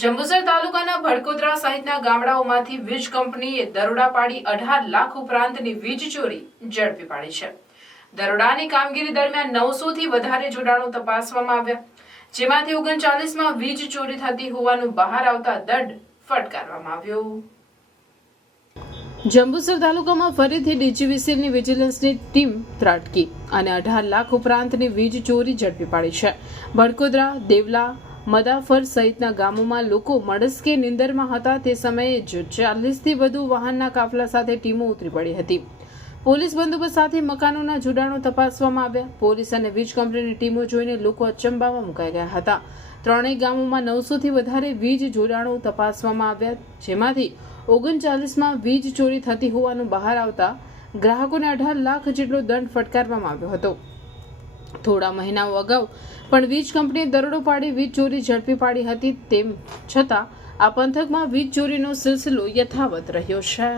જંબુસર તાલુકાના ભડકોદરા સહિતના ગામડાઓમાંથી વીજ કંપનીએ દરોડા પાડી 18 લાખ ઉપરાંતની વીજ ચોરી ઝડપી પાડી છે। દરોડાની કામગીરી દરમિયાન 900 થી વધારે જોડાણો તપાસવામાં આવ્યા, જેમાંથી 39માં વીજ ચોરી થતી હોવાનું બહાર આવતા દંડ ફટકારવામાં આવ્યો। જંબુસર તાલુકામાં ફરીથી ડીજીવીસીએલની વિજિલન્સની ટીમ ત્રાટકી અને 18 લાખ ઉપરાંતની વીજ ચોરી ઝડપી પાડી છે। ભડકોદરા, દેવલા, મદાફર સહિતના ગામોમાં લોકો મળસ્કે નિંદરમાં હતા તે સમયે જ 40થી વધુ વાહનના કાફલા સાથે ટીમો ઉતરી પડી હતી। પોલીસ બંદોબસ્ત સાથે મકાનોના જોડાણો તપાસવામાં આવ્યા। પોલીસ અને વીજ કંપનીની ટીમો જોઈને લોકો અચંબામાં મુકાઈ ગયા હતા। ત્રણેય ગામોમાં 900 થી વધારે વીજ જોડાણો તપાસવામાં આવ્યા, જેમાંથી 39માં વીજ ચોરી થતી હોવાનું બહાર આવતા ગ્રાહકોને 18 લાખ જેટલો દંડ ફટકારવામાં આવ્યો હતો। થોડા મહિનાઓ અગાઉ પણ વીજ કંપનીએ દરોડો પાડી વીજ ચોરી ઝડપી પાડી હતી, તેમ છતાં આ પંથકમાં વીજ ચોરીનો સિલસિલો યથાવત રહ્યો છે।